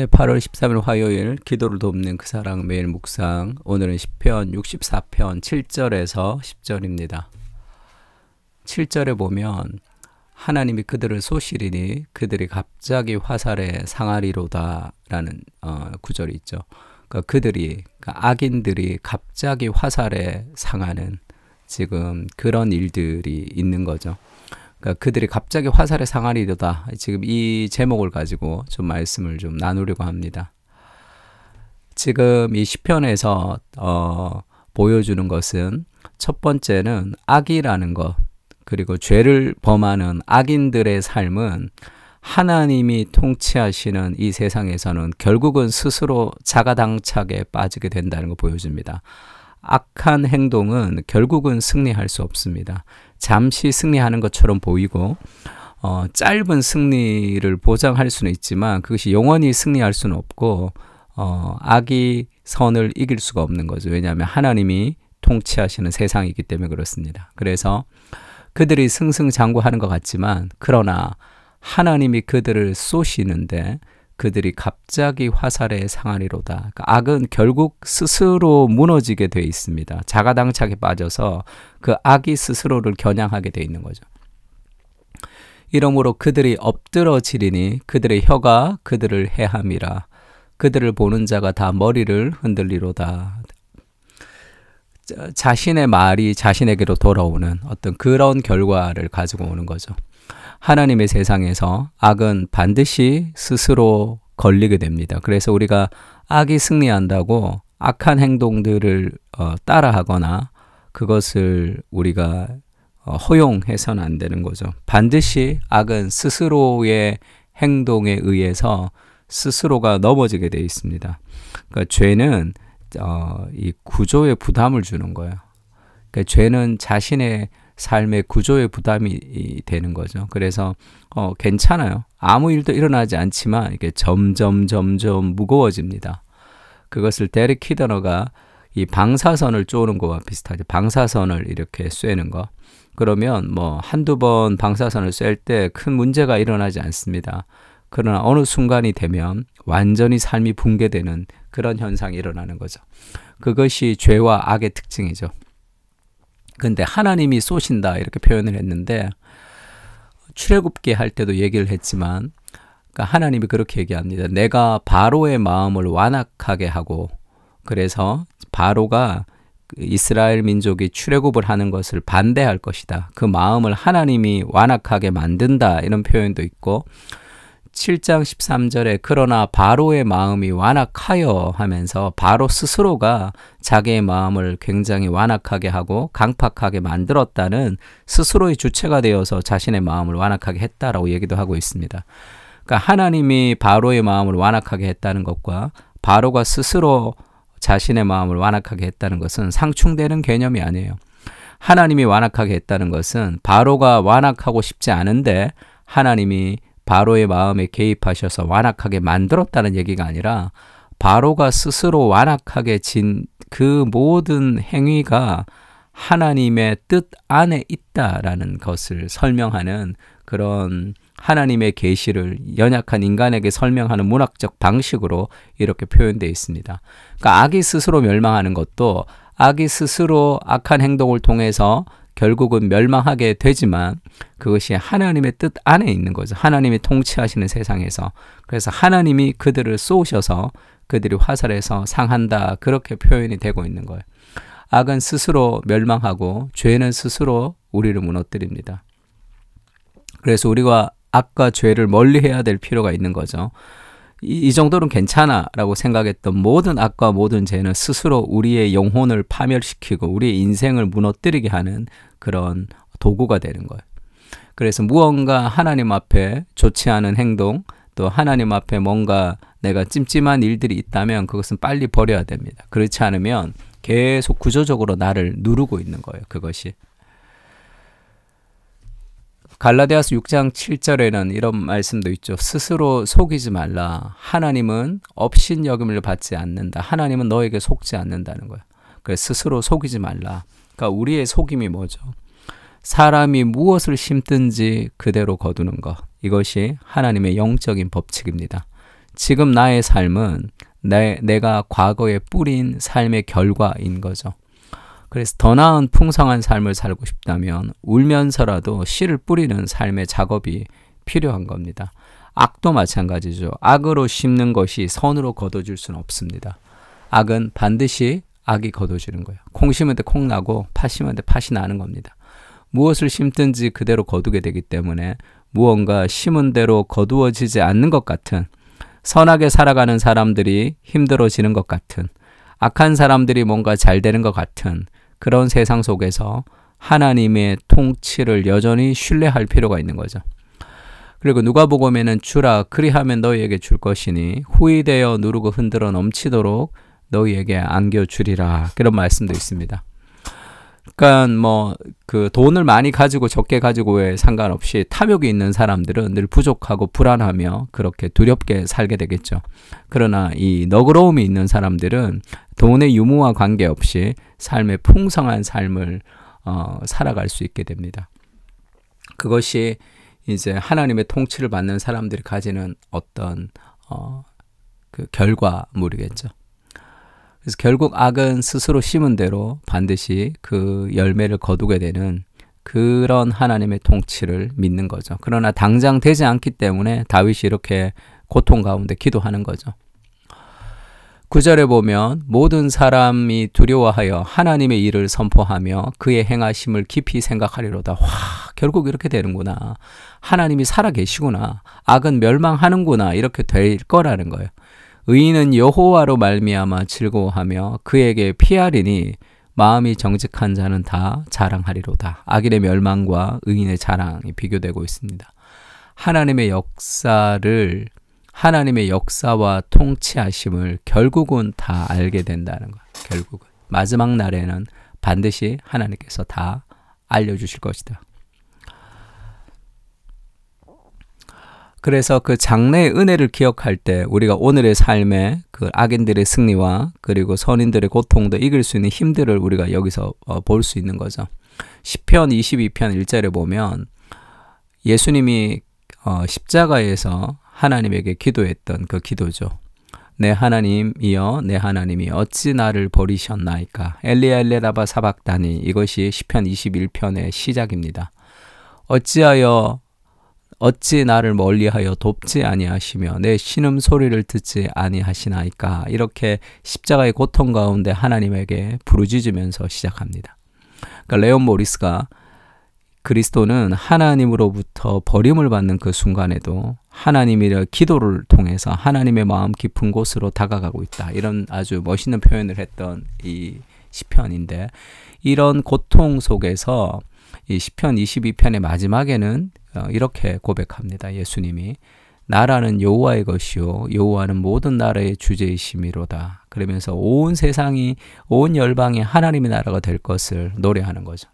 네, 8월 13일 화요일 기도를 돕는 그 사랑 매일 묵상. 오늘은 시편 64편 7절에서 10절입니다. 7절에 보면 하나님이 그들을 쏘시리니 그들이 갑자기 화살에 상하리로다 라는 구절이 있죠. 그러니까 악인들이 갑자기 화살에 상하는 지금 그런 일들이 있는 거죠. 그러니까 그들이 갑자기 화살에 상하리로다. 지금 이 제목을 가지고 좀 말씀을 좀 나누려고 합니다. 지금 이 시편에서 보여주는 것은 첫 번째는 악이라는 것, 그리고 죄를 범하는 악인들의 삶은 하나님이 통치하시는 이 세상에서는 결국은 스스로 자가당착에 빠지게 된다는 걸 보여줍니다. 악한 행동은 결국은 승리할 수 없습니다. 잠시 승리하는 것처럼 보이고 짧은 승리를 보장할 수는 있지만 그것이 영원히 승리할 수는 없고 악이 선을 이길 수가 없는 거죠. 왜냐하면 하나님이 통치하시는 세상이기 때문에 그렇습니다. 그래서 그들이 승승장구하는 것 같지만 그러나 하나님이 그들을 쏘시는데 그들이 갑자기 화살에 상하리로다. 그러니까 악은 결국 스스로 무너지게 돼 있습니다. 자가당착에 빠져서 그 악이 스스로를 겨냥하게 돼 있는 거죠. 이러므로 그들이 엎드러지리니 그들의 혀가 그들을 해함이라. 그들을 보는 자가 다 머리를 흔들리로다. 자신의 말이 자신에게로 돌아오는 어떤 그런 결과를 가지고 오는 거죠. 하나님의 세상에서 악은 반드시 스스로 걸리게 됩니다. 그래서 우리가 악이 승리한다고 악한 행동들을 따라하거나 그것을 우리가 허용해서는 안 되는 거죠. 반드시 악은 스스로의 행동에 의해서 스스로가 넘어지게 되어 있습니다. 그러니까 죄는 이 구조에 부담을 주는 거예요. 그러니까 죄는 자신의 삶의 구조의 부담이 되는 거죠. 그래서 괜찮아요. 아무 일도 일어나지 않지만 이게 점점 무거워집니다. 그것을 데릭 키더너가 이 방사선을 쪼는 거와 비슷하죠. 방사선을 이렇게 쐬는 거. 그러면 뭐 한두 번 방사선을 쐴 때 큰 문제가 일어나지 않습니다. 그러나 어느 순간이 되면 완전히 삶이 붕괴되는 그런 현상이 일어나는 거죠. 그것이 죄와 악의 특징이죠. 근데 하나님이 쏘신다 이렇게 표현을 했는데 출애굽기 할 때도 얘기를 했지만 그러니까 하나님이 그렇게 얘기합니다. 내가 바로의 마음을 완악하게 하고 그래서 바로가 이스라엘 민족이 출애굽을 하는 것을 반대할 것이다. 그 마음을 하나님이 완악하게 만든다 이런 표현도 있고 7장 13절에 그러나 바로의 마음이 완악하여 하면서 바로 스스로가 자기의 마음을 굉장히 완악하게 하고 강팍하게 만들었다는 스스로의 주체가 되어서 자신의 마음을 완악하게 했다라고 얘기도 하고 있습니다. 그러니까 하나님이 바로의 마음을 완악하게 했다는 것과 바로가 스스로 자신의 마음을 완악하게 했다는 것은 상충되는 개념이 아니에요. 하나님이 완악하게 했다는 것은 바로가 완악하고 싶지 않은데 하나님이 바로의 마음에 개입하셔서 완악하게 만들었다는 얘기가 아니라 바로가 스스로 완악하게 진 그 모든 행위가 하나님의 뜻 안에 있다라는 것을 설명하는 그런 하나님의 계시를 연약한 인간에게 설명하는 문학적 방식으로 이렇게 표현되어 있습니다. 그러니까 악이 스스로 멸망하는 것도 악이 스스로 악한 행동을 통해서 결국은 멸망하게 되지만 그것이 하나님의 뜻 안에 있는 거죠. 하나님이 통치하시는 세상에서. 그래서 하나님이 그들을 쏘셔서 그들이 화살에서 상한다. 그렇게 표현이 되고 있는 거예요. 악은 스스로 멸망하고 죄는 스스로 우리를 무너뜨립니다. 그래서 우리가 악과 죄를 멀리해야 될 필요가 있는 거죠. 이 정도는 괜찮아 라고 생각했던 모든 악과 모든 죄는 스스로 우리의 영혼을 파멸시키고 우리의 인생을 무너뜨리게 하는 그런 도구가 되는 거예요. 그래서 무언가 하나님 앞에 좋지 않은 행동 또 하나님 앞에 뭔가 내가 찜찜한 일들이 있다면 그것은 빨리 버려야 됩니다. 그렇지 않으면 계속 구조적으로 나를 누르고 있는 거예요. 그것이. 갈라디아서 6장 7절에는 이런 말씀도 있죠. 스스로 속이지 말라. 하나님은 업신여김을 받지 않는다. 하나님은 너에게 속지 않는다는 거예요. 그래서 스스로 속이지 말라. 그러니까 우리의 속임이 뭐죠? 사람이 무엇을 심든지 그대로 거두는 것. 이것이 하나님의 영적인 법칙입니다. 지금 나의 삶은 내가 과거에 뿌린 삶의 결과인 거죠. 그래서 더 나은 풍성한 삶을 살고 싶다면 울면서라도 씨를 뿌리는 삶의 작업이 필요한 겁니다. 악도 마찬가지죠. 악으로 심는 것이 선으로 거둬질 수는 없습니다. 악은 반드시 악이 거둬지는 거예요. 콩 심을 때 콩 나고 팥 심을 때 팥이 나는 겁니다. 무엇을 심든지 그대로 거두게 되기 때문에 무언가 심은 대로 거두어지지 않는 것 같은, 선하게 살아가는 사람들이 힘들어지는 것 같은, 악한 사람들이 뭔가 잘 되는 것 같은 그런 세상 속에서 하나님의 통치를 여전히 신뢰할 필요가 있는 거죠. 그리고 누가복음에는 주라 그리하면 너희에게 줄 것이니 후히되어 누르고 흔들어 넘치도록 너희에게 안겨주리라, 그런 말씀도 있습니다. 그러니까 그 돈을 많이 가지고 적게 가지고에 상관없이 탐욕이 있는 사람들은 늘 부족하고 불안하며 그렇게 두렵게 살게 되겠죠. 그러나 이 너그러움이 있는 사람들은 돈의 유무와 관계없이 삶의 풍성한 삶을 살아갈 수 있게 됩니다. 그것이 이제 하나님의 통치를 받는 사람들이 가지는 어떤 그 결과물이겠죠. 그래서 결국 악은 스스로 심은 대로 반드시 그 열매를 거두게 되는 그런 하나님의 통치를 믿는 거죠. 그러나 당장 되지 않기 때문에 다윗이 이렇게 고통 가운데 기도하는 거죠. 9절에 보면 모든 사람이 두려워하여 하나님의 일을 선포하며 그의 행하심을 깊이 생각하리로다. 결국 이렇게 되는구나. 하나님이 살아계시구나. 악은 멸망하는구나. 이렇게 될 거라는 거예요. 의인은 여호와로 말미암아 즐거워하며 그에게 피하리니 마음이 정직한 자는 다 자랑하리로다. 악인의 멸망과 의인의 자랑이 비교되고 있습니다. 하나님의 역사와 통치하심을 결국은 다 알게 된다는 거예요. 결국은 마지막 날에는 반드시 하나님께서 다 알려주실 것이다. 그래서 그 장래의 은혜를 기억할 때 우리가 오늘의 삶에 그 악인들의 승리와 그리고 선인들의 고통도 이길 수 있는 힘들을 우리가 여기서 볼 수 있는 거죠. 시편 22편 1절에 보면 예수님이 십자가에서 하나님에게 기도했던 그 기도죠. 내 하나님이여 내 하나님이 어찌 나를 버리셨나이까. 엘리야 엘레라바 사박다니. 이것이 시편 21편의 시작입니다. 어찌 나를 멀리하여 돕지 아니하시며 내 신음소리를 듣지 아니하시나이까. 이렇게 십자가의 고통 가운데 하나님에게 부르짖으면서 시작합니다. 그러니까 레온 모리스가 그리스도는 하나님으로부터 버림을 받는 그 순간에도 하나님의 기도를 통해서 하나님의 마음 깊은 곳으로 다가가고 있다. 이런 아주 멋있는 표현을 했던 이 시편인데, 이런 고통 속에서 이 시편 22편의 마지막에는 이렇게 고백합니다. 예수님이 나라는 여호와의 것이요 여호와는 모든 나라의 주제이심이로다. 그러면서 온 세상이 온 열방이 하나님의 나라가 될 것을 노래하는 거죠.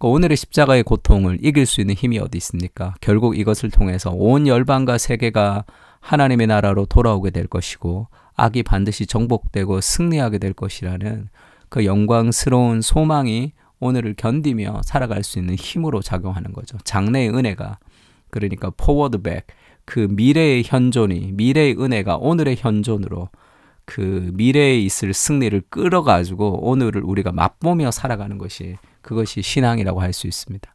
오늘의 십자가의 고통을 이길 수 있는 힘이 어디 있습니까? 결국 이것을 통해서 온 열방과 세계가 하나님의 나라로 돌아오게 될 것이고 악이 반드시 정복되고 승리하게 될 것이라는 그 영광스러운 소망이 오늘을 견디며 살아갈 수 있는 힘으로 작용하는 거죠. 장래의 은혜가, 그러니까 forward back, 그 미래의 현존이, 미래의 은혜가 오늘의 현존으로 그 미래에 있을 승리를 끌어가지고 오늘을 우리가 맛보며 살아가는 것이, 그것이 신앙이라고 할 수 있습니다.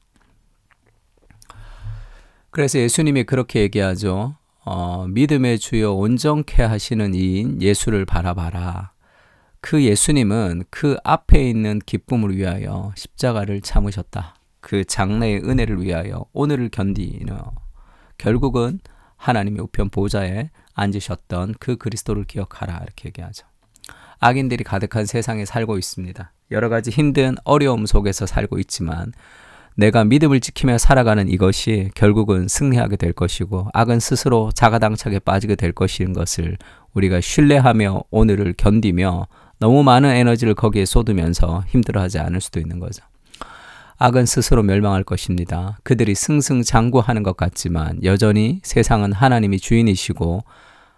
그래서 예수님이 그렇게 얘기하죠. 믿음의 주여 온전케 하시는 이인 예수를 바라봐라. 그 예수님은 그 앞에 있는 기쁨을 위하여 십자가를 참으셨다. 그 장래의 은혜를 위하여 오늘을 견디며 결국은 하나님의 우편 보좌에 앉으셨던 그 그리스도를 기억하라, 이렇게 얘기하죠. 악인들이 가득한 세상에 살고 있습니다. 여러 가지 힘든 어려움 속에서 살고 있지만 내가 믿음을 지키며 살아가는 이것이 결국은 승리하게 될 것이고 악은 스스로 자가당착에 빠지게 될 것인 것을 우리가 신뢰하며 오늘을 견디며 너무 많은 에너지를 거기에 쏟으면서 힘들어하지 않을 수도 있는 거죠. 악은 스스로 멸망할 것입니다. 그들이 승승장구하는 것 같지만 여전히 세상은 하나님이 주인이시고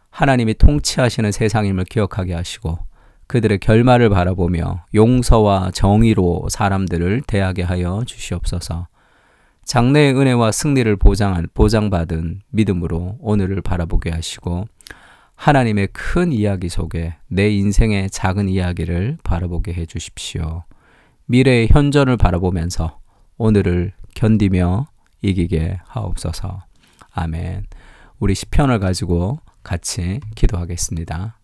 하나님이 통치하시는 세상임을 기억하게 하시고 그들의 결말을 바라보며 용서와 정의로 사람들을 대하게 하여 주시옵소서. 장래의 은혜와 승리를 보장받은 믿음으로 오늘을 바라보게 하시고 하나님의 큰 이야기 속에 내 인생의 작은 이야기를 바라보게 해 주십시오. 미래의 현존을 바라보면서 오늘을 견디며 이기게 하옵소서. 아멘. 우리 시편을 가지고 같이 기도하겠습니다.